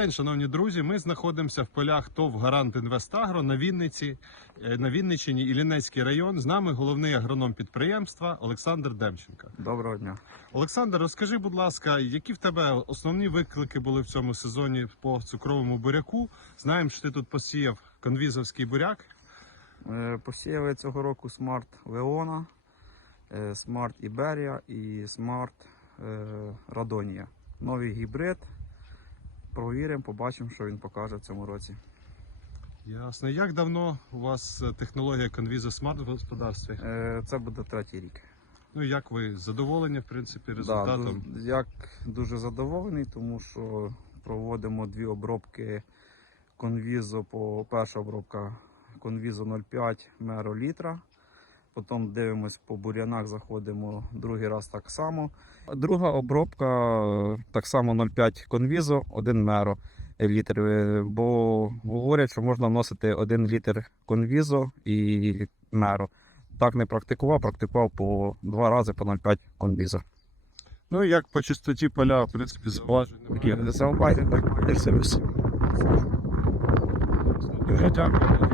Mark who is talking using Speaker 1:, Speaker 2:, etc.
Speaker 1: день, шановні друзі. Ми знаходимося в полях ТОВ Гарант Інвестагро на Вінниці, е, на Вінниччині Іллінецький район. З нами головний агроном підприємства Олександр Демченко.
Speaker 2: Доброго дня.
Speaker 1: Олександр, розкажи, будь ласка, які в тебе основні виклики були в цьому сезоні по цукровому буряку? Знаємо, що ти тут посіяв конвізовський буряк.
Speaker 2: Е, Посіяли цього року смарт Леона, е, смарт Іберія і смарт Радонія. Новий гібрид. Провіримо, побачимо, що він покаже в цьому році.
Speaker 1: Ясно. Як давно у вас е, технологія Conviso Smart в господарстві?
Speaker 2: Е, Це буде третій рік.
Speaker 1: Ну як ви задоволені, в принципі, результатом?
Speaker 2: ду- як дуже задоволений, тому що проводимо дві обробки конвізо по перша обробка конвізо 0,5 меро літра. Потім дивимось по бур'янах, заходимо другий раз так само. Друга обробка так само 0,5 конвізо, 1 меро літр. Е, Бо говорять, що можна вносити 1 літр конвізо і меро. Так не практикував, практикував по два рази по 0,5 конвізо.
Speaker 1: Ну як по чистоті поля, в принципі, зауважень немає.
Speaker 2: Зауважень так, сервіс. Дякую.